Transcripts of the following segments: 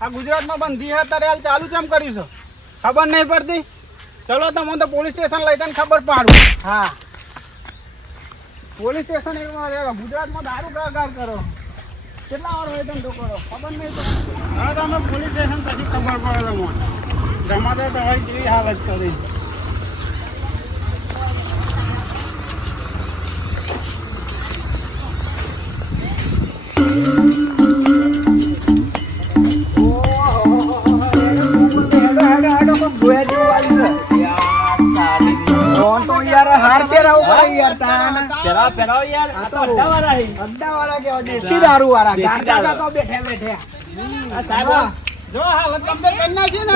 આ ગુજરાતમાં બંધી હે ત્યારે હાલ ચાલુ કેમ કર્યું છે ખબર નહીં પડતી. ચલો તમે તો પોલીસ સ્ટેશન લઈ જઈને ખબર પાડું. હા પોલીસ સ્ટેશન ગુજરાતમાં દારૂ કારકાર કરો કેટલા વાર હોય ધંધો કરો ખબર નહીં પડતી. હા તમે પોલીસ સ્ટેશન પછી ખબર પડે તમને જમાતે તમારી કેવી હાલત કરી.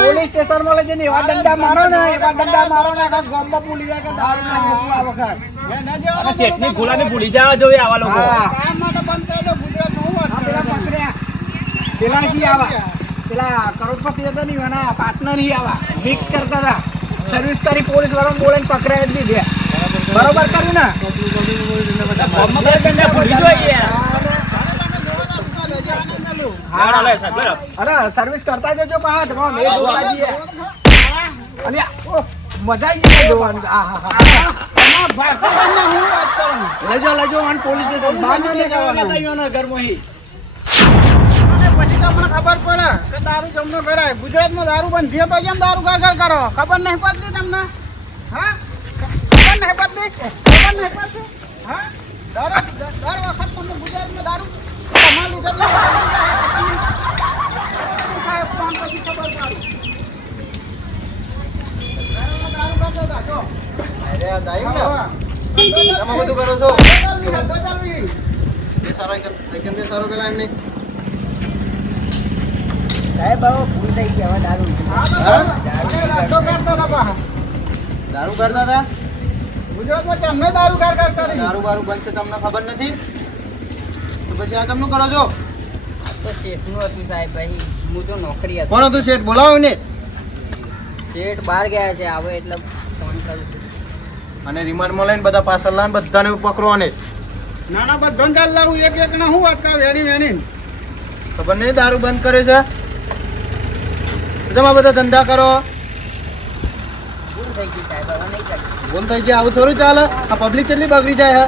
પોલીસ સ્ટેશન માં લઈ જઈને એવા દંડા મારો ને ગામમાં ભૂલી જાય કે દારૂ ના મૂકવું આ વખત. શેઠની ગુલામી ભૂલી જવા જોઈએ આવા લોકો. પેલા સી આવા પેલા કરોડપતિ હતા ને એના પાર્ટનર હી આવા મિક્સ કરતા હતા. સર્વિસ કરી પોલીસ વાળા બોલે પકડાય જ દીધે. બરોબર કર્યું ને અરે સર્વિસ કરતા જજો પા તમે જોતા જઈએ. મજા આવી જાય જોવાનું. લેજો પોલીસ સ્ટેશન બહાર ન નીકળવાના ઘરમાં. પછી તમને ખબર પડે કે દારૂ જમનો કરાય. ગુજરાતમાં દારૂ બંધ થયો તો કેમ દારૂ કારકાર કરો ખબર નહીં પડતી તમને. હા ખબર નહીં પડતી હા દર વખત તમને ગુજરાતમાં દારૂ તમારું લીધે પછી ખબર પાડું. દારૂ કરતો હતા જો બધું કરો છો સારો પેલા એમને સાહેબ ભૂલ થઈ ગયા દારૂ કરતા હતા. ગુજરાતમાં તમને દારૂ કારકાર કરી. દારૂ બારૂ બનશે તમને ખબર નથી તો પછી આ તમને કરો છો. તો શેઠનું હતું સાહેબ ભાઈ હું તો નોકરી હતી. કોણ હતું શેઠ બોલાવો ને. શેઠ બહાર ગયા છે આવે એટલે ફોન કરું છું. અને રિમાન્ડમાં લઈને બધા પાછળ લાવીને બધાને પકડો ને. નાના બધા ચાલ લાવું એક ના હું વાત કરું વેણી ખબર નહીં દારૂ બંધ કરે છે. જમા બધા ધંધા કરો. ભૂલ થઈ ગઈ સાહેબ હવે નહીં કરતી. ભૂલ થઈ જાય આવું થોડું ચાલે. આ પબ્લિક કેટલી બગડી જાય.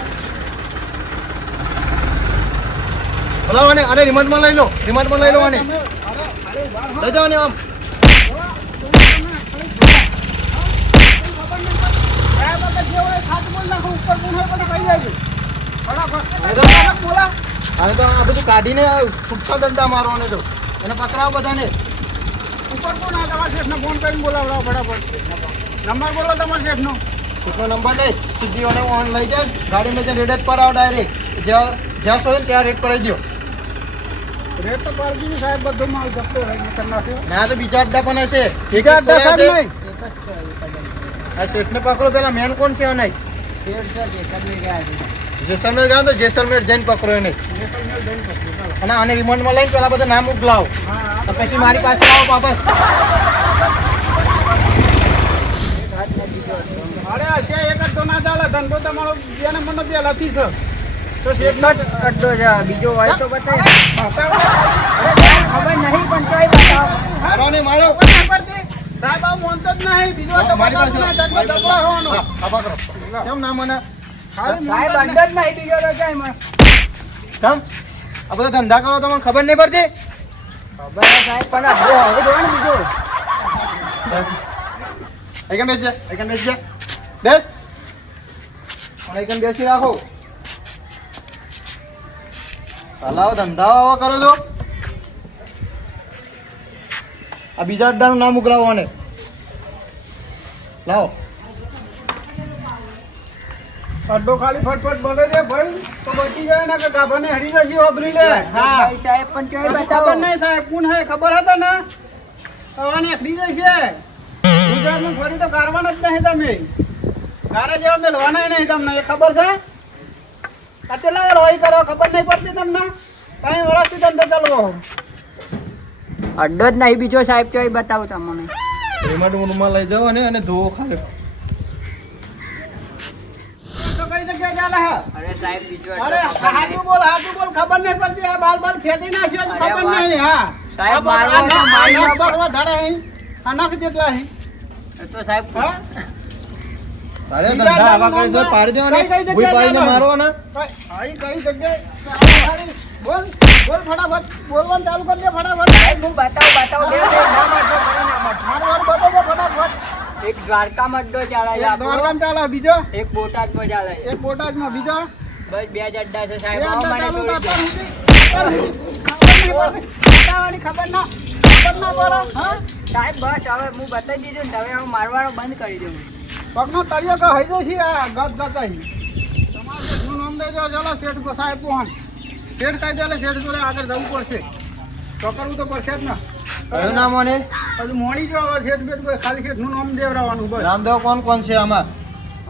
બોલાવો ને અને રિમાન્ડમાં લઈ લો આને લઈ જાઓ ને આમ. હવે તો આ બધું કાઢીને છૂટકા દંડા મારવાને તો એને પકડાવો બધાને. ઉપર કોણ આ તમારા શેઠને ફોન કરીને બોલાવડાવો ફટાફટ. નંબર બોલો તમારા શેઠનો. છૂટનો નંબર નહીં સીધી અને ઓન લઈ જાય ગાડીમાં જઈને રેડ જ પર આવો ડાયરેક્ટ. જ્યાં શોધે ત્યાં રેડ કરાવી દો. રેટ તો પાર્કિંગ સાહેબ બધું માલ જપ્તો કરી નાખ્યો. ના તો બીજા અડ્ડા પણ હશે. બીજા અડ્ડા સાહેબ નહીં. આ શેઠને પકડો પેલા મેન કોણ છે નહીં. શેઠ છે જેસલમેર ગયા છે. જેસલમેર ગયા તો જેસલમેર જઈને પકડો એને. અને આને રિમાન્ડમાં લઈને પેલા બધા નામ ઉગલાવો તો પછી મારી પાસે આવો વાપસ. અરે હશે એક જ તો ના ચાલે ધંધો તમારો જેને મને બે લથી છે તો શેઠનો અડધો છે બીજો હોય તો બતાય. ખબર નહીં પણ કઈ બતાવો. મારો નહીં મારો. સાહેબ આ માનતો જ નહીં બીજો તો મારી પાસે ધંધો જબડા હોવાનો. હા પકડો. કેમ ના મને ખાલી સાહેબ માનતો જ અંડર નહીં બીજો તો કઈ મને કેમ આ બધા ધંધા કરો તમને ખબર નહીં પડતી. ખબર છે સાહેબ પણ આ બહુ હવે જોવા ને બીજો. એકન બેસી જા બેસ. અને એકન બેસી રાખો. હલાવો ધંધા આવા કરો છો. આ બીજા અડ્ડાનું નામ ઉઘરાવો અને લાવો. અડ્ડો ખાલી ફટફટ બોલે છે ભાઈ તો બચી જાય ને કે ગાભાને હરી જશે ઓબરી લે. હા ભાઈ સાહેબ પણ કેવી ખબર બતાવો. નહીં સાહેબ કોણ હે ખબર હતા ને આવવાની હરી જશે. ગુજરાતમાં ફરી તો કારવાના જ નહીં તમે. કારે જેવા મેળવાના નહીં તમને એ ખબર છે. આ ચેલા વાર હોય કરો ખબર નહીં પડતી તમને. કઈ વર્ષથી ધંધો ચાલવો. અડ્ડો જ નહીં બીજો સાહેબ કેવી બતાવું તમને. રિમાન્ડ રૂમમાં લઈ જાઓ અને ધોવો ખાલી. તો કઈ જગ્યાએ ચાલે હે? અરે સાહેબ બીજો અરે અડ્ડો ખબર નહીં. હાચું બોલ ખબર નહીં પડતી. આ બાલ ખેંચી નાખ્યો ખબર નહીં. હા સાહેબ આ મારવા તો મારી નાખો. નંબર વધારે અહીં. આ નાખ જેટલા અહીં. એ તો સાહેબ હા? તારે ધંધા આવા કરી દો, પાડી દો ને. કઈ જગ્યાએ ભૂઈ પાડીને ચાલો? મારો ને. અહીં કઈ જગ્યાએ? બોલ બોલ ફટાફટ. બોલવાનું ચાલુ કરજે ફટાફટ. સાહેબ હું બતાવું બે ના મારશો મને ના મારશો. મારું બતાવજો ફટાફટ. એક દ્વારકામાં અડ્ડો ચાલે છે એક આપણો. દ્વારકામાં ચાલે, બીજો એક બોટાદમાં ચાલે છે. એક બોટાદમાં, બીજો બસ બે જ અડ્ડા છે બે સાહેબ. આવો અડ્ડા મને ચાલુ છોડી હતા, દો. અત્યાર સુધી ખબર નહીં પડતી. બતાવવાની ખબર ના પડે. હા? સાહેબ બસ હવે હું બતાવી દીધું ને હવે હું મારવાનો બંધ કરી દઉં. પગનો તળિયો તો હઈ જશે આ ગત ગતાઈ. તમારે શેઠનું નામ દેજો. ચાલો શેઠ સાહેબ પહોંચ. શેઠ કહી દે એટલે શેઠ જોડે આગળ જવું પડશે. તો કરવું તો પડશે જ ને. કયું નામ મને? હજુ મોડી જો હવે શેઠ બેઠ કોઈ ખાલી શેઠનું નામ દેવડાવવાનું બસ. રામદેવ કોણ કોણ છે આમાં?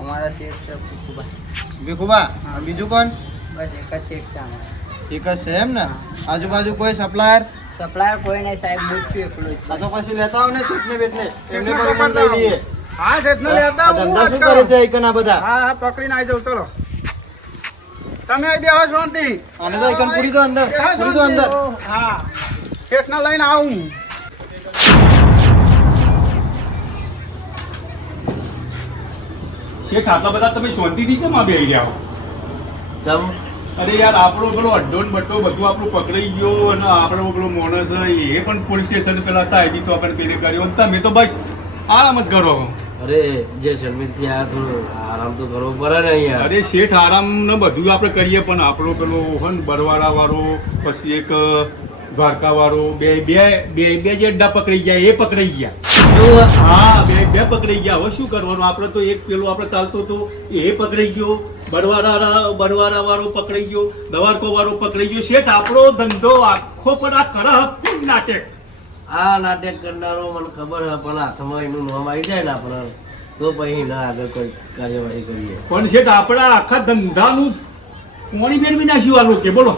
અમારા શેઠ છે ભીખુભા. ભીખુબા. બીજું કોણ? બસ એક જ શેઠ છે અમારા. એક જ છે એમ ને? આજુબાજુ કોઈ સપ્લાયર? સપ્લાયર કોઈ નહીં સાહેબ, હું જ છું એકલો જ. આ તો પછી લેતા આવ ને શેઠને બેઠને. એમને પર પણ લઈ લઈએ. હા શેઠને લેતા આ આવું, ધંધા શું વાત કરે કરો. છે એકના બધા? હા હા પકડીને આવી જાઉં. ચલો તમે આવી બેહો શાંતિ. આને તો એકન પૂરી દો અંદર. બેહો પૂરી દો અંદર. શાંતિ. હા શેઠને લઈને આવું. શેઠ આટલા બધા તમે શાંતિથી કેમ આ બેહી રહ્યા હો? અરે યાર આપણો પેલો અડ્ડો ને બટ્ટો બધું આપણું પકડાઈ ગયો અને આપણો પેલો માણસ એ પણ પોલીસ સ્ટેશન પેલા સાહેબી તો આપણે પેલે કર્યો અને તમે તો બસ આરામ જ કરો. અરે જે શર્મિરથી આ થોડો આરામ તો કરવો પડે ને અહીંયા. અરે શેઠ આરામ ને બધું આપણે કરીએ પણ આપણો પેલો હોય ને બરવાડા વાળો પછી એક દ્વારકા વાળો બે બે બે બે જે અડ્ડા પકડાઈ ગયા એ પકડાઈ ગયા. હા બે પકડાઈ ગયા. હવે શું કરવાનું? આપણે તો એક પેલો આપણે ચાલતો હતો એ પકડાઈ ગયો, બરવાડા વાળો પકડાઈ ગયો, દવારકો વાળો પકડાઈ ગયો. શેઠ આપણો ધંધો આખો પણ આ કડક નાટક. આ નાટક કરનારો મને ખબર છે પણ હાથમાં એનું નામ આવી જાય ને આપણે તો પછી ના આગળ કોઈ કાર્યવાહી કરીએ. પણ શેઠ આપણા આખા ધંધાનું કોણી બેરવી નાખ્યું આ લોકો. બોલો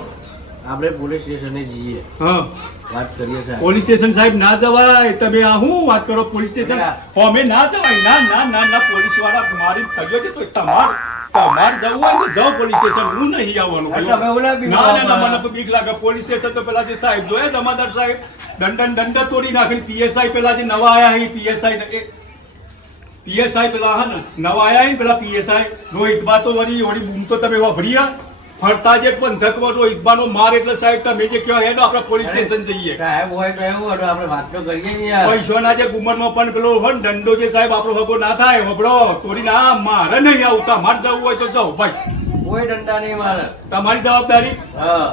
આપણે પોલીસ સ્ટેશને જઈએ, હા વાત કરીએ સાહેબ. પોલીસ સ્ટેશન સાહેબ ના જવાય. તમે આ શું વાત કરો? પોલીસ સ્ટેશન અમે ના જવાય. ના ના ના ના પોલીસ વાળા મારી થયો છે તો તમારે જવું હોય તો જાઓ પોલીસ સ્ટેશન. હું નહીં આવવાનું. તમે ઓલા બી ના ના ના મને તો બીક લાગે. પોલીસ સ્ટેશન તો પેલા જે સાહેબ જોયા જમાદાર સાહેબ દંડ તોડી નાખીને પીએસઆઈ પેલા જે નવા આયા એ પીએસઆઈ પેલા હા ને નવા આયા ને પેલા પીએસઆઈ રોહિતબા તો વળી બૂમ તો તમે વાપર્યા ફરતા જે પંથકમાં રોહિતબાનો માર એટલે સાહેબ તમે જે કહેવાય હેડો આપણે પોલીસ સ્ટેશન જઈએ. સાહેબ હોય તો એવું હોય તો આપણે વાત તો કરીએ ને યાર. પૈસોના જે ગુમરમાં પણ પેલો હોય ને દંડો જે સાહેબ આપણો હગો ના થાય હબળો તોડી ના મારે નહીં આવતા. મારે જવું હોય તો જાઓ બસ. કોઈ દંડા નહીં મારે. તમારી જવાબદારી. હા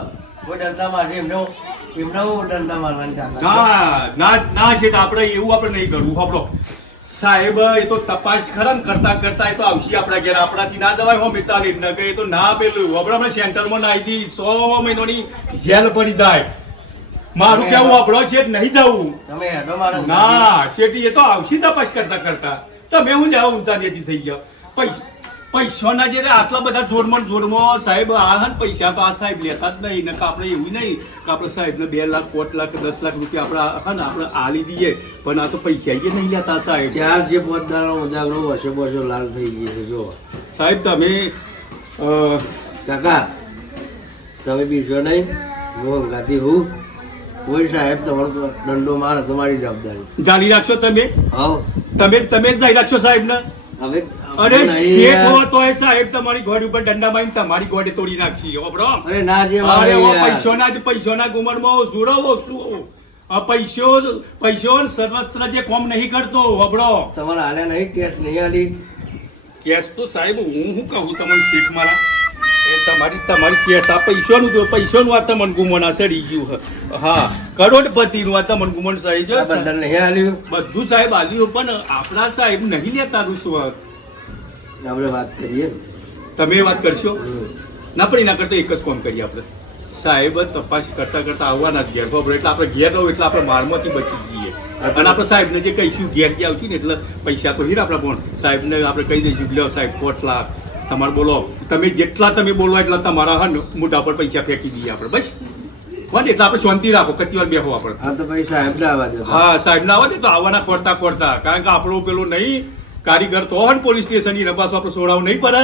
કોઈ દંડા મારે એમને હું દંડા મારવાની ચાલે. ના ના ના શેઠ આપણે એવું આપણે નહીં કરવું. આપણો સાહેબ એ તો તપાસ ખરા ને કરતા કરતા એ તો આવશે આપણા ઘેર. આપણાથી ના જવાય હો મેં ચાલી ન ગઈ તો ના પેલું આપણે સેન્ટરમાં નાઈ દી 100 મહિનાની જેલ પડી જાય. મારું કેવું આપણો શેઠ નહીં જવું. તમે હેડો મારે. ના શેઠી એ તો આવશે તપાસ કરતા કરતા. તમે હું લેવા ઊંચા નીચી થઈ જાવ. પૈસાના જે આટલા બધા જોરમાં સાહેબ આ હે ને પૈસા તો આ સાહેબ લેતા જ નહીં. ને આપણે એવું નહીં કે આપણે સાહેબને 2 લાખ 5 લાખ 10 લાખ રૂપિયા આપણે હે ને આપણે આલી દઈએ પણ આ તો પૈસા એ નહીં લેતા સાહેબ. ચાર જે પોતદારો ઉજાગરો વસો બસો લાલ થઈ ગઈ છે જો સાહેબ તમે કાકા તમે બીજો નહીં હું ગાતી હું કોઈ સાહેબ તમારો દંડો મારે તમારી જવાબદારી. જાણી રાખશો તમે હાવ તમે જ જાણી રાખશો સાહેબ ને. હવે અરે શેઠ હોય તોય સાહેબ તમારી ગોળી ઉપર દંડા મારીને તમારી ગોળી તોડી નાખશી. હબળો અરે ના જે અરે મારે ઓ યાર. પૈસોના ગુમણમાં સુરવો શું આ પૈસો સર્વસ્ત્ર જે કોમ નહીં કરતો હબળો. તમારે હાલે નહીં કેસ નહીં હાલી. કેસ તો સાહેબ હું કહું તમને શેઠ મારા એ તમારી કેસ આ પૈસોનું આ તમને ગુમણ આ સડી ગયું. હા કરોડપતિનું આ તમને ગુમણ સાહેબ આ બંડલ નહીં હાલ્યું. બધું સાહેબ આલ્યું પણ આપણા સાહેબ નહીં લેતા રૂશ્વત. આપણે વાત કરીએ. તમે વાત કરશો ના પણ એના કરતા એક જ કોમ કરીએ આપણે. સાહેબ તપાસ કરતા કરતા આવવાના જ ઘેર ખબર એટલે આપણે ઘેર રહો એટલે આપણે મારમાંથી બચી જઈએ. અને આપણે સાહેબને જે કહીશું ઘેર જે આવશું ને એટલે પૈસા તો હીર આપણા પણ સાહેબને આપણે કહી દઈશું લ્યો સાહેબ 5 લાખ તમારે બોલો. તમે જેટલા તમે બોલો એટલા તમારા હન મોઢા પર પૈસા ફેંકી દઈએ આપણે બસ. બસ એટલે આપણે શાંતિ રાખો. કતી વાર બેહો આપણે. હા તો પછી સાહેબ ના આવવા દો. હા સાહેબ ના આવે તો આવવાના ખોરતા કારણ કે આપણો પેલો નહીં કારીગર તો હોય ને પોલીસ સ્ટેશન ની પાછું આપણે સોડાવું નહીં પડે.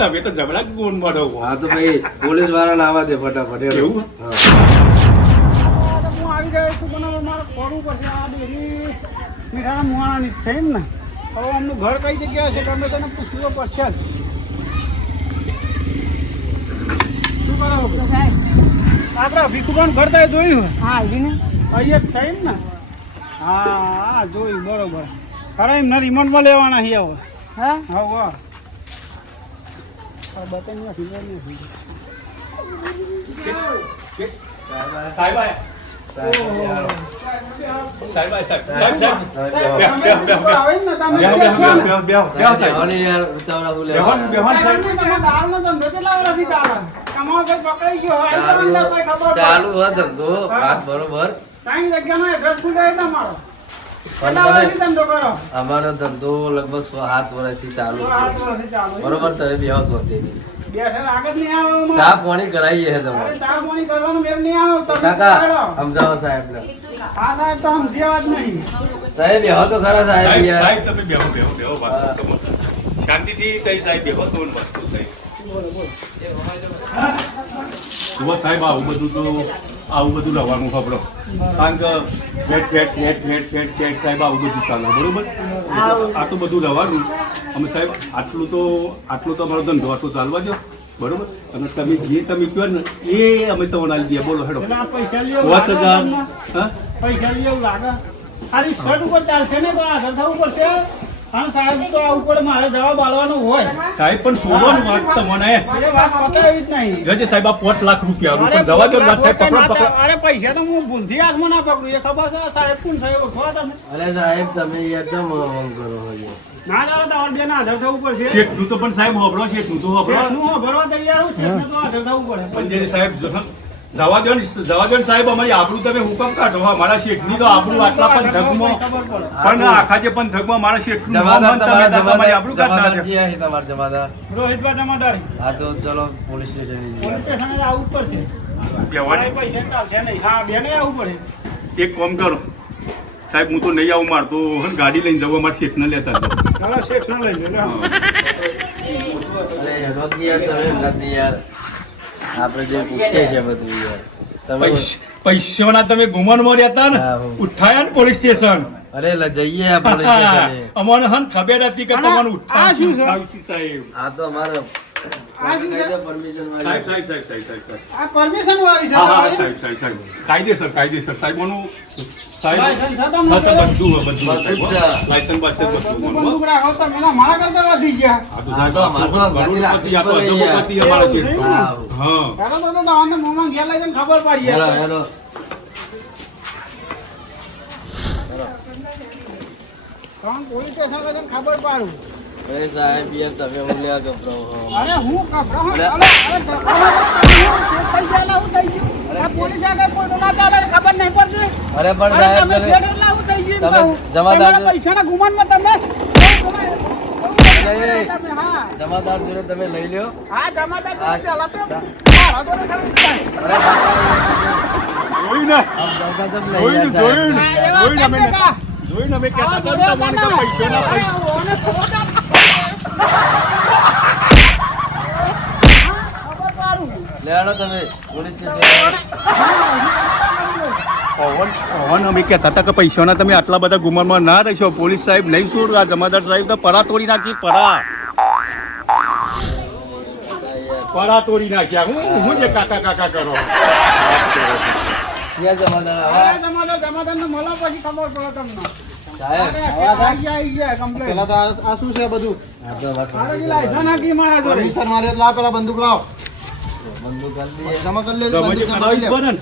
તમે તો જબડા ગુણ મળો. હા તો ભાઈ પોલીસ વાળાને આવવા દે ફટાફટ. એવું? હા. હું આવી જગ્યાએ શું બનાવવા મારે કરવું પડશે આ ડેરી મીઠાના મુહાણાની છે એમ ને હવે અમનું ઘર કઈ જગ્યાએ છે તમે તને પૂછવું પડશે જ શું કરાવો આપણે ભીખુભાઈ ઘર ત્યાં જોયું હા આવી ને અહીંયા જ છે એમ ને હા હા જોયું બરોબર ખરા એમને રિમોટમાં લેવાના છે હવે હા હા વાહ બતાવી નથી સાહેબ આયા. સાહેબ આયા, સાહેબ. સાહેબ, સાહેબ. બેહો, સાહેબ. બેહવાની યાર ઉતાવળા બોલે બેહવાનું, બેહવાનું, સાહેબ. ચાલુ હોય ધંધો વાત બરોબર અમારો ધંધો લગભગ 7 વર્ષથી ચાલુ છે બરોબર તમે બેહો શોધી ચા પાણી કરાવીએ છે તમારે કાકા સમજાવો સાહેબ ને સાહેબ બેહો તો ખરા સાહેબ સાહેબ, યાર સાહેબ, તમે બેહો, બેહો, બેહો, વાત કરો. શાંતિથી તઈ સાહેબ બેહો તો ને વાત કરો, સાહેબ. જુઓ સાહેબ આવું બધું રહેવાનું ખબરો કારણ કે ફેટ સાહેબ આવું બધું ચાલે બરોબર આ તો બધું રહેવાનું અમે સાહેબ આટલું તો અમારો ધંધો આટલો ચાલવા દો બરોબર અને તમે જે તમે કહો ને એ અમે તમને આવી દઈએ બોલો હેડો 5000 હા પૈસા એવું લાગે ખાલી શર્ટ ઉપર ચાલશે ને તો આગળ થવું પડશે હા સાહેબ તો આ ઉપર મારે જવાબ આલવાનો હોય સાહેબ પણ સોનું વાત તમને મારે વાત પતાવી જ નહીં જજે સાહેબ આ 5 લાખ રૂપિયા પણ જવા દો વાત સાહેબ પકડો અરે પૈસા તો હું ભૂલથી હાથમાં ના પકડું એ ખબર છે સાહેબ કોણ થયો ઓળખો તમે અરે સાહેબ તમે એકદમ ઊંઘ કરો છો ના ના તમારે બેન હાજર થવું પડશે શેઠનું તો પણ સાહેબ હોબળો શેઠનું તો હોબળો શેઠનું ભરવા તૈયાર હું શેઠને તો હાજર થવું પડે પણ જે સાહેબ જવા દો ને સાહેબ અમારી આબરૂ તમે હુકમ કાઢો હા મારા શેઠની તો આબરૂ આટલા પણ ધગમાં ખબર પડે પણ આખા જે પણ ધગમાં મારા શેઠનું નામ જમાદાર તમે તમારી આબરૂ કાઢતા જમાદાર જી અહીં તમારા જમાદાર રોહિતભાઈ ટમાટારી હા તો ચલો પોલીસ સ્ટેશન પોલીસ સ્ટેશને આવવું જ પડશે બેવાની પૈસા ચાલશે નહીં હા બેને આવવું પડે એક કામ કરો સાહેબ હું તો નહીં આવું માર તો ગાડી લઈને જવા મારા શેઠને લેતા જાઓ ચાલો શેઠ ના લઈ લો અરે હેડો યાર તમે નથી યાર આપણે જે પૂછીએ છે બધું યાર તમે પૈસાના તમે ગુમાનમાં રહેતા ને હા. ઉઠાયા ને પોલીસ સ્ટેશન અરે જઈએ આ પોલીસ સ્ટેશને અમને હન ખબર હતી કે તમારું આ શું છે? ઉઠાવ છે સાહેબ આ તો અમારે પરમિશન સાહેબ સાહેબ સાહેબ સાહેબ સાહેબ આ પરમિશન વાળી છે હા હા તમારી? સાહેબ સાહેબ સાહેબ કાયદેસર સાહેબોનું સાહેબ લાયસન્સ છે હા તમારું? સર બધું બધું બધું જ છે. લાયસન્સ બાયસન્સ બધું બંદૂક બરોબર? રાખો તમે એના મારા કરતા વધી ગયા હા તો અમારે તો અંગાથી રાખવી આ તો પડે અધોગતિ યાર. અમારા છે. હા હા ચાલો તો તમને મોમાં ઘેર લઈ જઈને ખબર પડી હેલો જાય હેલો તમે પોલીસ સ્ટેશન લઈ જઈને ખબર પાડું અરે સાહેબ યાર તમે હું લેવા ગભરાવો છો? અરે હું કપડા અરે. અરે થઈ ગયા હું થઈ ગયું આ પોલીસ આગળ કોઈનું ના ચાલે ખબર નહીં પડતી અરે પણ અરે સાહેબ તમે તમે શેઠ એટલે આવું થઈ ગયું તમે કહું. જમાદાર તમારા પૈસાના ગુમાનમાં તમે નહીં. તમે હા જમાદાર જોડે તમે લઈ લ્યો હા જમાદાર તો હા. પહેલા તો મારા જોડે ખરું છે. અરે જોયું ને આમ જબરદસ્ત લઈ જોયું ને, ગયા જોયું સાહેબ. ને, હા, એવા જોયું ને અમે કંઈક આ. જોયું ને અમે કહેતા આ હતા જોડે ને તમને કે હતા ને. પૈસાના અરે, પૈસા ઓને ખોટા. હા, ખબર પાડું. લેવાનો તમે પોલીસ સ્ટેશન પવન અમે કહેતા હતા કે પૈસાના તમે આટલા બધા ગુમાનમાં ના રહેશો પોલીસ સાહેબ નહીં છોડ આ જમાદાર સાહેબ તો પરા તોડી નાખી પરા તોડી નાખ્યા હું જે કાકા કાકા કરો ક્યાં જમાદાર અરે, હા જમાદારને મળો પછી ખબર પડે તમને. સાહેબ અરે, આવી ગયા, complaint. પેલા તો આ શું છે બધું આ તો વાત અરે, ઈ લાયસન્સ નાખી મારા જોડે. પરમિશન મારે લા પેલા બંદૂક લાવો બંદૂક કરી દઈએ. જમા કરી લેજો તમે જે બંદૂક કરાવી જમા પડે ને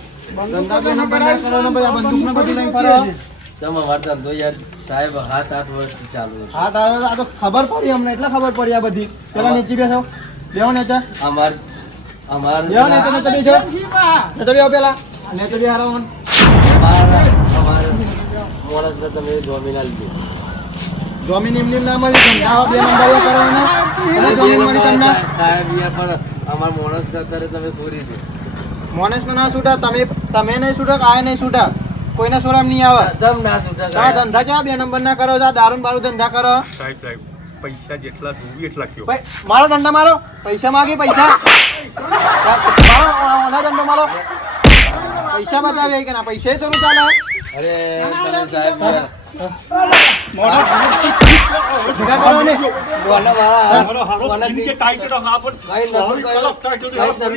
ધંધા બે નંબર ના કરો ને બધા બંદૂક ને બધું લઈને ફરો તમે વાર્તા તો યાર સાહેબ 7-8 વર્ષથી ચાલુ છે. હા ટાળો આ તો ખબર પડી અમને એટલે ખબર પડી આ બધી પેલા નીચે બેસો બેહો નેચા અમાર અમાર બેહો નેચા નેચા બેસો જી બા. નેચા બેહો પેલા નેચા બેહો હારો અમાર મોણસને તમે જોમીન આલજો. જમીન એમની ના મળી ધંધા બે નંબર કરો ને એટલે જમીન મળી તમને સાહેબ યાર પણ અમાર મોણસ અત્યારે તમે ચોરી છે. મોનેશ ના છૂટા તમે નહીં છૂટા કાય નહીં છૂટા કોઈને સોરામ નહીં આવે જમ ના છૂટા આ ધંધા ચા બે નંબર ના કરો છો દારૂ બારૂ ધંધા કરો સાહેબ સાહેબ પૈસા જેટલા જોવી એટલા કયો ભાઈ મારો ધંધા મારો પૈસા માગી પૈસા મારો ઓના ધંધો મારો પૈસા બતાવે કે ના પૈસા થોડું ચાલે અરે તમે સાહેબ ભેગા કરો ને બોલે મારા મારો હારો બોલે નીચે ટાઈટ રહો, હા, પણ કઈ નતું કહ્યું. કઈ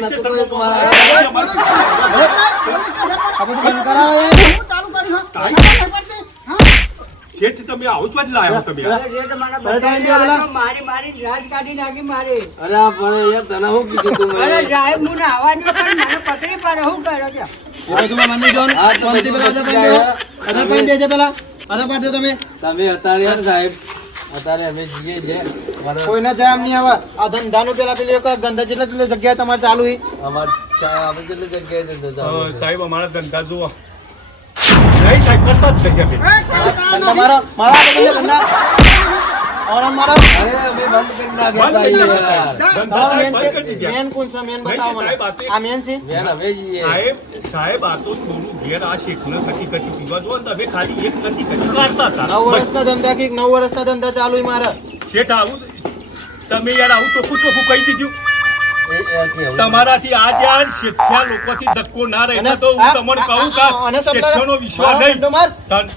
નતું કહ્યું તમારા આ બધું બંધ કરાવો યાર. હું ચાલુ કરી હા ખબર નહીં પડતી હા શેઠ તમે આવો છો જ લાયો તમે યાર. રેટ મારા અરે ટાઈમ દે પેલા. મારી રાજ કાઢી નાખી મારી અરે આ પણ યાર તને શું કીધું તું અરે મેં? સાહેબ હું નાવા નહીં પણ મને પકડી પાડે શું કર્યો છે એ બધું મને જોન હા, તો શાંતિ બધું પેલા આધાર પતી પાડી દો. આધાર પાડી જાય. દેજે પેલા આધાર પાડી દો તમે તમે અત્યારે યાર સાહેબ અત્યારે અમે જઈએ છે બરાબર. કોઈને જાય એમ નહીં આવે આ ધંધાનું પેલા પેલી એક ધંધા જેટલી જગ્યાએ તમારે ચાલુ છે અમાર આપણે કેટલી જગ્યાએ ધંધો ચાલુ છે? સાહેબ અમારા ધંધા જુઓ નહીં સાહેબ કરતા જ નહીં અમે. ધંધા મારા બધા ધંધા ઓનમ મારો અરે અમે બંધ કરી નાખ્યા બંધ કરી હતા યાર. ધંધા સાહેબ બંધ કરી દીધા. મેન કોણ છે મેન નહીં, બતાવો સાહેબ, મને આ તો આ મેન છે બેન અમે જઈએ સાહેબ આ તો થોડું ઘેર આ શેઠને કટી કટી પીવા જો ને તમે ખાલી એક કટી કટી કાઢતા હતા. 9 વર્ષના ધંધા કે 9 વર્ષના ધંધા ચાલુ છે મારા શેઠ આવું તમે યાર આવું ચોખ્ખું ચોખ્ખું કહી દીધું. એ કેવું? તમારાથી આ યાર શેઠિયા લોકોથી ધક્કો ના રહેતા તો હું તમને કહું કે શેઠિયાનો વિશ્વાસ નહીં. માર તન-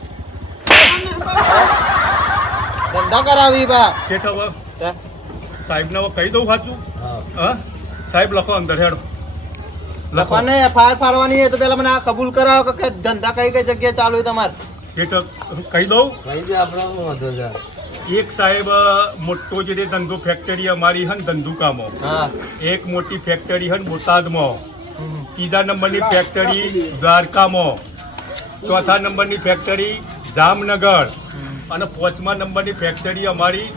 ધંધા કરાવી બા શેઠ હવે સાહેબને હવે કહી દઉં સાચું હા. હા સાહેબ લખો અંદર હેડો લખો લખવાને ફાયર ફારવાની છે તો પેલા મને આ કબૂલ કરાવો કે ધંધા કઈ કઈ જગ્યાએ ચાલુ છે તમારે શેઠ કહી દઉં ભાઈ જે આપણો શું વાંધો છે? એક સાહેબ મોટો જે તે ધંધો ફેક્ટરી અમારી હન ધંધુકામાં હા એક મોટી ફેક્ટરી હન બોટાદમાં ત્રીજા નંબરની ફેક્ટરી દ્વારકામાં ચોથા નંબરની ફેક્ટરી જામનગર અને પાંચમા નંબરની ફેક્ટરી અમારી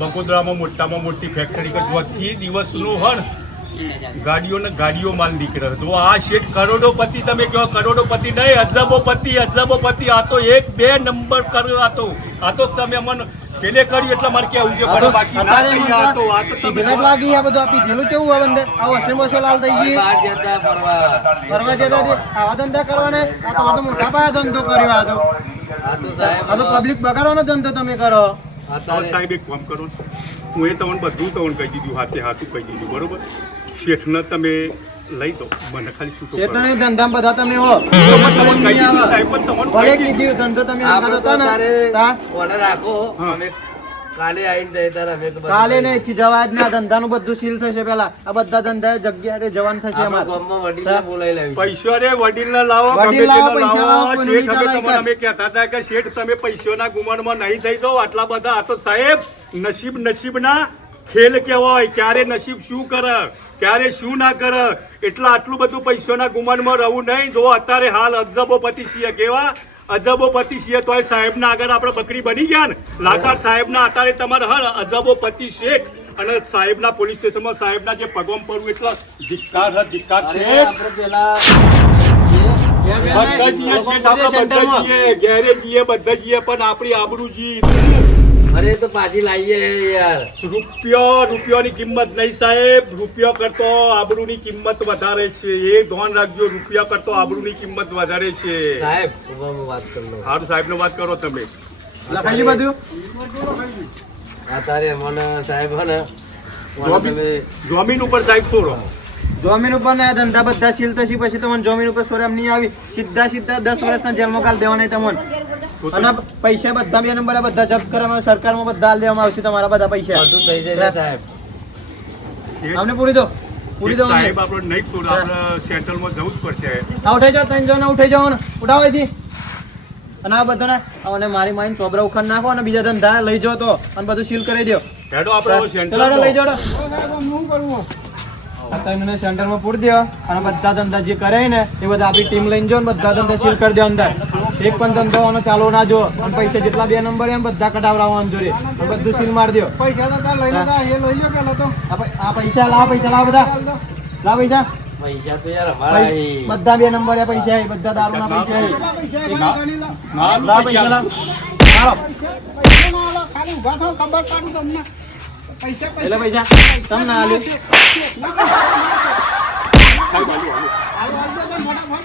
બગોદરામાં મોટામાં મોટી ફેક્ટરી કે ચોથી દિવસનું હન ગાડીઓ માલ નીકળે તો આ શેઠ કરોડોપતિ તમે કહો કરોડોપતિ નહીં અજબોપતિ આ તો 1-2 નંબર કર્યો આ તો તમે મને પેલે કર્યું એટલે મારે કેવું છે પણ બાકી ના કહી આ તો તમે ભીલક લાગી આ બધું આપી ધેલું કેવું આવે અંદર આ વસે વસો લાલ થઈ ગઈ બહાર જતા ફરવા. ફરવા જતા હતી. આવા ધંધા કરવાને આ તમારે તો મોટા પાયે ધંધો કર્યો આ તો આ તો સાહેબ આ તો પબ્લિક બગાડવાનો ધંધો તમે કરો હવે અત્યારે સાહેબ એક કામ કરો ને. હું એ તમને બધું કહી દીધું હાથું કહી દીધું બરોબર શેઠને તમે લઈ દો મને ખાલી શું ચેતન ધંધા બધા તમે હો સાહેબ પણ તમારું ભલે કહી દીધું. કીધું ધંધો તમે આપણે કરતા તો હતા ને તારે તા order રાખો હા. અમે કાલે આવીને જઈએ તારે અમે તો બધું કાલે કરીએ. નહીં થી જવા જ ના ધંધાનું બધું સીલ થશે પેલા આ બધા ધંધા જગ્યાએ જવાન થશે આપણા અમારે ગામમાં વડીલને બોલાવી લાવીશું. પૈસો રે વડીલને લાવો વડીલ ગમે લાવો, તેને પૈસા લાવો. લાવો, શેઠ કોઈની હવે તમને ચાલાકી અમે કહેતા હતા કે શેઠ તમે પૈસાના ગુમાનમાં નહીં થઈ દો આટલા બધા આ તો સાહેબ નસીબના ખેલ કહેવાય ક્યારે નસીબ શું કરે ક્યારે શું ના કરે એટલા આટલું બધું પૈસાના ગુમાનમાં રહવું નહીં જો અત્યારે હાલ અજબોપતિ છીએ કેવા અજબોપતિ છીએ તોય સાહેબના આગળ આપણે બકરી બની ગયા ને લાચાર સાહેબના અત્યારે તમારે હર અજબોપતિ શેઠ અને સાહેબના પોલીસ સ્ટેશનમાં સાહેબના જે પગમ પડવું એટલા ધિક્કાર અરે શેઠ આપણે પેલા બધા જઈએ શેઠ આપણે બધા જઈએ ઘેરે જઈએ બધા જઈએ પણ આપણી આબરૂ જી અરે તો પાછી લાવીએ યાર. રૂપિયાની કિંમત નહીં સાહેબ રૂપિયો કરતો આબરૂની કિંમત વધારે છે એ ધ્યાન રાખજો રૂપિયા કરતો આબરૂની કિંમત વધારે છે સાહેબ ઉભા હું વાત કરી લઉં. હારું સાહેબ વાત કરો તમે લખાઈ ગયું બધું અત્યારે મને સાહેબ હે ને મને તમે જમીન ઉપર સાહેબ છોડો જમીન ઉપર ના ધંધા બધા સીલ થશે પછી તમને જમીન ઉપર સોરામ નહીં આવી સીધા 10 વર્ષના જેલમાં કાલ દેવાના તમને અને પૈસા બધા 2 નંબર બધા જપ્ત કરવામાં સરકારમાં બધા હાલ દેવામાં આવશે તમારા બધા પૈસા બધું થઈ જાય સાહેબ. અમને પૂરી દો અમને. સાહેબ આપણે નહીં છોડો આપણે સેન્ટ્રલમાં જવું જ પડશે આ ઉઠાઈ જાઓ ત્રણ જણ ઉઠાઈ જાઓ ને ઉઠાવો અહીંથી અને આ બધાને અને મારી માઈને ચોબરા ઉખાડ નાખો અને બીજા ધંધા લઈ જાઓ તો અને બધું સીલ કરી દો હેડો આપણે ચલો સેન્ટ્રલ લઈ જાઓ સાહેબ હું કરવું આ ત્રણને સેન્ટરમાં પૂરી દો અને બધા ધંધા જે કરે ને એ બધા આપણી ટીમ લઈને જાઓ ને બધા ધંધા સીલ કરી દો અંદર એક પણ ધંધો આનો ચાલુ ના જો અને પૈસા જેટલા 2 નંબર એમ બધા કટાવડાવવાનું જોડે અને બધું સીલ મારી દો પૈસા તો તાર લઈને જા એ લઈ લો પેલા તો આ પૈસા લાવ બધા લાવ પૈસા પૈસા તો યાર અમારા અહીં. બધા 2 નંબર પૈસા બધા દારૂના પૈસા પૈસા ગણી લો લાવ પૈસા લાવ ચાલો પૈસા ના આલો ખાલી ઊભા થો ખબર પાડું તમને પૈસા એટલે પૈસા તમને આલ્યું સાહેબ આલુ હાલો આવજો તો મોટા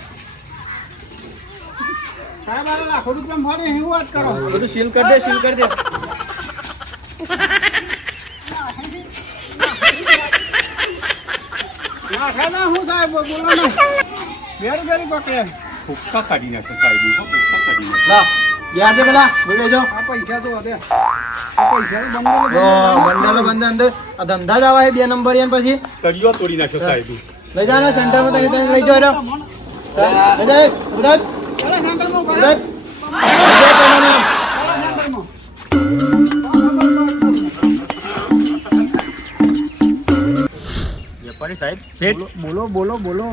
સાહેબ આ લાખો રૂપિયા મારે એવું વાત કરો બધું સીલ કરી દે સીલ કરી દે ના હું સાહેબ બોલો ને બેરી બેરી પકડે. ફૂફકા કાઢી નાખે સાહેબ ફૂફકા કાઢી નાખે લા ગયા છે પેલા બોલે જો આ પૈસા તો હશે. આ પૈસા બંડલો બંધ અંદર આ ધંધા જ આવા 2 નંબર યાર પછી તળિયો તોડી નાખ્યો સાહેબ લઈ જાઓ ને સેન્ટરમાં તને તને લઈ જાઓ લઈ જાય બધા બધા બોલો બોલો બોલો.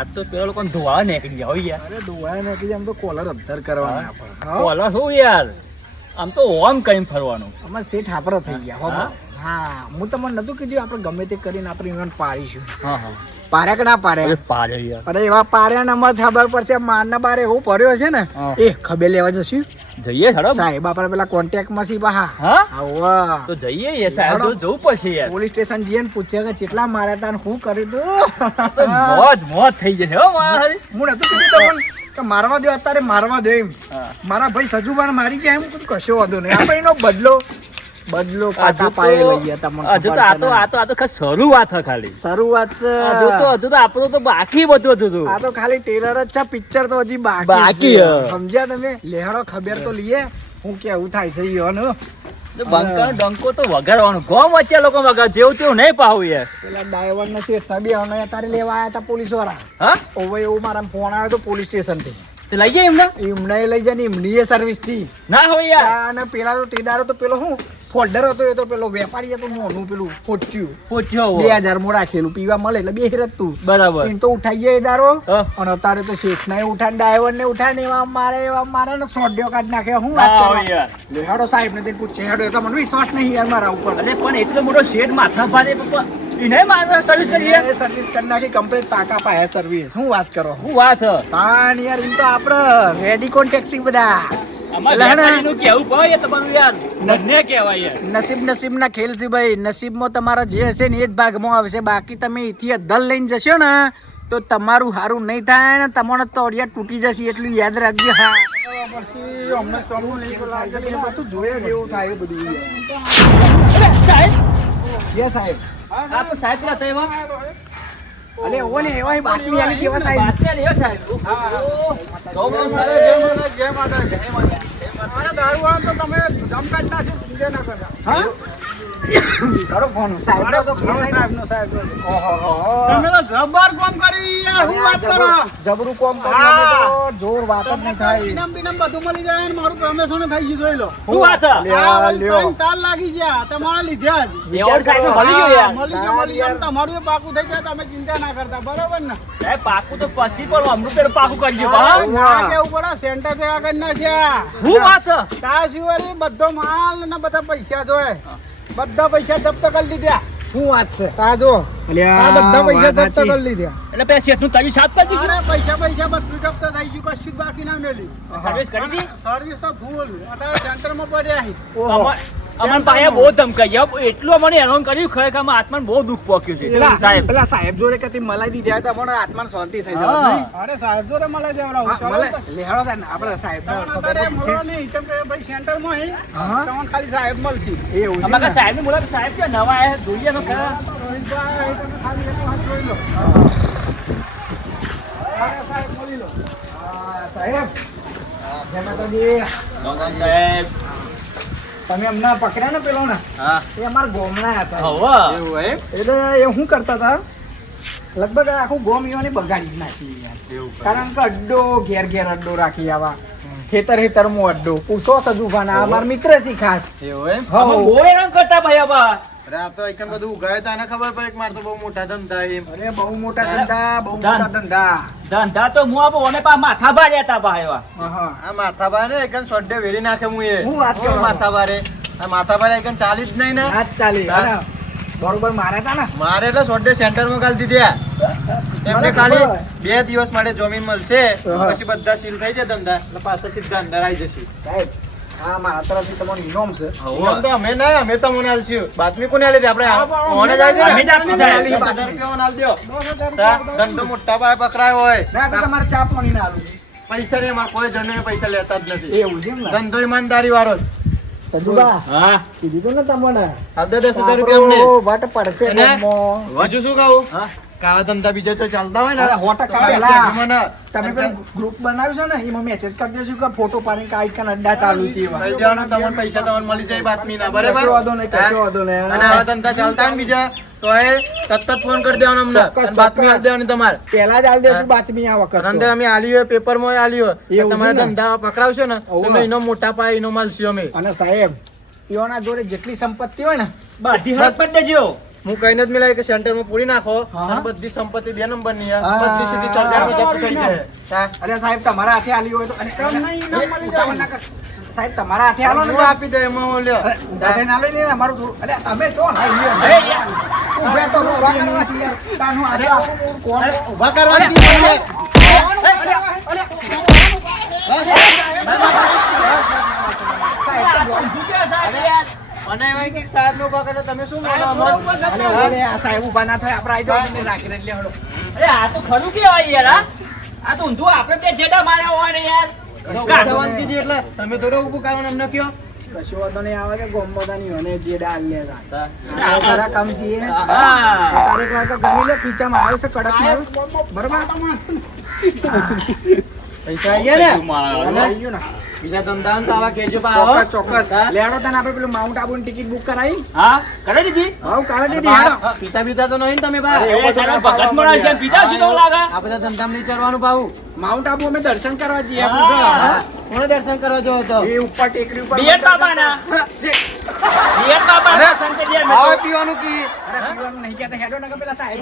આ તો પેલા લોકો ધોવા નીકળી ગયા હોય યાર. અરે દોવાય નથી આમ તો કોલર અધર કરવાના આપણે. બોલો શું યાર આમ તો ઓમ કઈ ફરવાનું. અમાર શેઠ હાપરો થઈ ગયા હો. હા? હા હું તમને નતું કીધું આપણે ગમે તે કરીને આપણે ઈવન પાડીશું. હા હા પાર્યા કે ના અરે પાર્યા? પાડે યાર અરે એવા પાર્યા ને અમારે ખબર પડશે મારના બારે એવું પડ્યો છે ને હા. એ ખબર લેવા જશું જઈએ હેડો. સાહેબ આપણે પેલા કોન્ટેક્ટ માં સી બહા હા આવા તો જઈએ યાર સાહેબ તો જવું પડશે યાર. પોલીસ સ્ટેશન જઈએ ને પૂછ્યા કે કેટલા માર્યા તા ને શું કર્યું તો તું મોજ મોજ થઈ જશે હો મારા હારી. હું નતું કીધું તમને કે મારવા દો અત્યારે મારવા દો એમ હા. મારા ભાઈ સજુબાન મારી ગયા એમ કીધું કશો વાંધો નહીં આપણે એનો બદલો કાકા પાયે લઈ ગયા તમને હજુ તો ખબર આ છે તો ને. આ તો આ તો ખાલી શરૂઆત છે ખાલી. શરૂઆત છે હજુ તો આપણું તો બાકી બધું હતું. આ તો ખાલી ટેલર જ છે પિક્ચર તો હજી બાકી બાકી છે. છે. સમજ્યા તમે લેહડો ખબર તો લીએ હું કેવું થાય છે ઈયોનો. બંકાનો ડંકો તો વગાડવાનો ગોમ વચ્ચે લોકો વગાડ જેવું તેવું નહીં પાવું યાર. પેલા ડ્રાઈવર ને શેઠ બે અને અત્યારે લેવા આયા હતા પોલીસ વાળા. હા ઓવે એવું મારા ફોન આવ્યો તો પોલીસ સ્ટેશન થી તે લઈ જાય એમને એમને લઈ જાય ને એમની સર્વિસ થી ના હોય યાર. અને પેલા તો ટેદારો તો પેલો શું ફોલ્ડર હતો એ તો પેલો વેપારી હતો મોનું પેલું પોચ્યું પૂછ્યો 2000 માં રાખેલું પીવા મળે એટલે બે હેરત તું બરાબર. એમ તો ઉઠાઈ જાય એ દારો હા. અને અત્યારે તો શેઠ ને ઉઠાને ડ્રાઈવર ને ઉઠાને એવા મારે ને સોડ્યો કાઢ નાખ્યો હું વાત ના કરો હોય યાર. લેહાડો સાહેબ ને પૂછે હેડો તો મને વિશ્વાસ નહીં યાર મારા ઉપર અરે પણ એટલો મોટો શેડ માથા ભારે પપ્પા એને મારે સર્વિસ કરી યાર. સર્વિસ કરી નાખી કમ્પ્લીટ પાકા પાયા સર્વિસ હું વાત કરો શું વાત છે પાન યાર એમ તો આપણે રેડી કોન ટેક્સી બધા અમાર એટલે હે ને, વેપારીનું કેવું પડે તમારું યાર નસને કહેવાય યાર. નસીબ ના ખેલ છે ભાઈ. નસીબમાં તમારા જે હશે ને એ જ ભાગમાં આવશે. બાકી તમે અહીંથી અદ્ધર લઈને જશો ને તો તમારું સારું નહીં થાય ને તમારો તોડિયા તૂટી જશે એટલું યાદ રાખજો. હા પછી અમને ચલવું નહીં તો લાગે નહીં. બધું જોયા જેવું થાય બધું. અરે સાહેબ જે સાહેબ આ તો સાહેબ પેલા તહેવાર અલે ઓલે એવા બાતમી આલી દેવા સાહેબ. બાતમ્યા લેવા સાહેબ. તો બહુ સારું. જય માતાજી. અરે દારૂવાળા તો તમે જમકાટ નાખી ચિંતા ના કરતા. હા કરો ફોન સાહેબ તો સાહેબનો સાહેબનો. ઓહો તમે તો જબ્બર કામ કરી યાર. હું વાત કરો. જબરું કોમ કરી અમે તો જોર વાત જ નહીં થાય. ઇનામ બિનામ બધું મળી જાય ને મારું પ્રમોશન થઈ ગયું જોઈ લો. શું વાત છે? આ લ્યો. ત્રણ તાલ લાગી ગયા તમારા લીધે જ. એવોર્ડ સાહેબ મળી ગયો યાર. મળી ગયો. તમારું એ પાકું થઈ જાય તમે ચિંતા ના કરતા બરોબર ને. સાહેબ પાકું તો પછી પણ અમૃતેર પાકું કરજો બા. ના કેવું પડે સેન્ટર તો આગળ ના જ્યાં. શું વાત છે? તા સિવાય બધો માલ ને બધા પૈસા જોય. બધા પૈસા જપ્ત કરી લીધા. શું વાત છે? તા જો અલ્યા, આ બધા પૈસા વાત જપ્ત સાચી. કરી લીધા. એટલે પેલા શેઠનું તાજું સાત કરી દીધું. અરે પૈસા બધું જપ્ત થઈ ગયું. કશું જ બાકી ના મેલ્યું. સર્વિસ કરી દી. સર્વિસ તો ફૂલ અત્યારે સેન્ટરમાં પડ્યા છે. ઓહો. અમન પાસે બહુ ધમકાઈ એટલું અમને હેરાન કર્યું ખરેખર આમાં આત્માને બહુ દુઃખ પહોંચ્યું છે સાહેબ. પેલા સાહેબ જોડે કદી મલાઈ દીધી તો અમારો આત્માને શાંતિ થઈ જાય નહીં? અરે સાહેબ જોડે મળે જવરાવું. હા, ચાલો મળે. તો. લેહાડો તાને આપણે સાહેબ અત્યારે મળો નહીં. કેમ કે ભાઈ સેન્ટરમાં હી. હા. તમને ખાલી સાહેબ મળશે. એવું છે અમારા ને? સાહેબ ને બોલાવે સાહેબ છે નવા આયા જોઈએ ને ખરા. રોહિતભાઈ, તમે ખાલી એક વખત જોઈ લો. અરે સાહેબ મળી લો. હા, સાહેબ જય માતાજી. સાહેબ તમે એમને પકડ્યા ને પેલો ને હા એ અમારા ગોમના હતા. હવે એવું એમ એટલે એ શું કરતા હતા લગભગ આખું ગોમ ઈઓને બગાડી જ નાખી યાર. એવું કારણ કે અડ્ડો ઘેર ઘેર અડ્ડો રાખી આવા ખેતરમાં અડ્ડો પૂછો સજુભાના અમારા મિત્ર છે ખાસ. એવું એમ અમે બહુ હેરાન કરતા ભાઈ આબા. અરે આ તો એકન બધું ઉગાડે તો આને ખબર પડે કે મારે તો બહુ મોટા ધંધા એમ અરે બહુ મોટા ધંધા બહુ મોટા ધંધા. ધંધા તો હું આપો અને પા માથા ભાર્યા હતા ભાઈ એવા. હા. આ માથાભાઈ ને એકન સોડે વેરી નાખે હું એ હું વાત કરું? માથાભારે આ માથાભારે એકન ચાલી જ નહીં ને ના જ ચાલી. હા. અને બરોબર માર્યા તા ને મારે એટલે સોડે સેન્ટરમાં કાલ દીધી આ. એમને મને ખાલી ખબર. 2 દિવસ માટે જમીન મળશે હા. પછી બધા સીલ થઈ જાય ધંધા એટલે પાછા સીધા અંદર આવી જશે સાહેબ હા મારા તરફથી તમારું ઇનામ છે. એમ તો અમે ના અમે તો મને આલશું બાતમી કોને આલી દે આપણે ઓને જ આલી દે અમે જ આપી છે. 10,000 રૂપિયા આલી દ્યો 10,000 તા રૂપિયા ધંધો મોટા પાયે પકડાયો હોય ના તો તમારે ચા પાણી ના આલું. પૈસા ને એમાં કોઈ જણે પૈસા લેતા જ નથી એવું છે એમ ને? ધંધો ઈમાનદારી વાળો જ. સજુબા હા કીધું તું ને તમને હાલ દે 10,000 રૂપિયા અમને વટ પડશે એને? ગામમાં. હજુ શું કહું હા. કાળા ધંધા બીજા જો ચાલતા હોય ને અરે 100% તો પેલા મને તમે પેલું ગ્રુપ બનાવ્યું છે ને એમાં મેસેજ કરી દેશું કે ફોટો પાડીને કાંઈ કાંઈ અડ્ડા ચાલુ છે એવા. કહી દેવાનું તમને પૈસા તમને મળી જાય બાતમીના બરાબર કશો વાંધો નહીં, કશો વાંધો નહીં. અને આવા ધંધા ચાલતા હોય ને બીજા તો એ તરત ફોન કરી દેવાનો અમને ચોક્કસ, અને બાતમી ચોક્કસ. આપી દેવાની તમારે પહેલા જ આલી દેશું બાતમી આ વખત અને અંદર અમે આલી હોય પેપરમાં આલી હોય એવું છે તમારા ને? ધંધા પકડાવશો ને હોવે. એટલે એનો મોટા પાયે એનો મળશે અમે અને સાહેબ એઓના જોડે જેટલી સંપત્તિ હોય ને બધી હરખ પર દેજો. હું કહીને જ મિલાય કે સેન્ટરમાં પૂરી નાખો હા. અને બધી સંપત્તિ 2 નંબરની છે. હા. બધી સીધી સરકારમાં જપ્ત થઈ જાય હા. અરે સાહેબ તમારા હાથે આલી હોય તો અને ઉતાવળ ના કર. સાહેબ તમારા હાથે આલો ને હું આપી દે એમાં હું લ્યો. ઉભા થઈને આલે ને અમારું થોડું અલે તમે તો હાઈ અરે યાર. ઉભા તો ઉભા કરવાથી યાર તાનું આજે આપણું કોણ અરે, ઊભા કરવાની કી મને? ઊંધું કે સાહેબ યાર? અને એવા કંઈક સાહેબને ઊભા કરે તમે શું બોલો અમર? અલે ઓલે આ સાહેબ ઊભા ના થાય આપણે આઈ જાવ તમને રાખીને એટલે હળો અરે આ તો ખરું કેવાય યાર હા? આ તો ઊંધું આપણે બે જેડા માર્યા હોય ને યાર. ઊભા થવાનું કીધું એટલે તમે થોડો ઊભું કરવાનું એમને કયો કશો વાંધો નહીં આવે કે ગોમદાની અને જે ડાલ લેતા હા. જરા કામ છીએ હા. તારીખ વાર તો ગમી લે ખીચામાં આવ્યો છે કડક મારું બરોબર પૈસા આવી ગયા ને આવી ગયું ને બીજા ધંધા તો આવા કેજો પા આવો. ચોક્કસ ચોક્કસ હા. લેડો તને આપણે પેલું માઉન્ટ આબુની ટિકિટ બુક કરાવી હા કરે દીધી હાઉ કાઢી દીધી હેડો. બા, પીતા બીતા તો નહીં ને તમે બા એ સાલા ભગત મળે છે પીધા શું તો લાગે આ બધા ધંધામાં નહીં ચડવાનું ભાવ માઉન્ટ આબુ અમે દર્શન કરવા જઈએ હા. પૂછો. કોને દર્શન કરવા જવો તો એ ઉપર ટેકરી ઉપર બિયર બાબાના. પિયર બાબા અરે, સંત જે મેં હવે તો- પીવાનું કી અરે પીવાનું નહીં કહેતા હેડો ને કે પેલા સાહેબ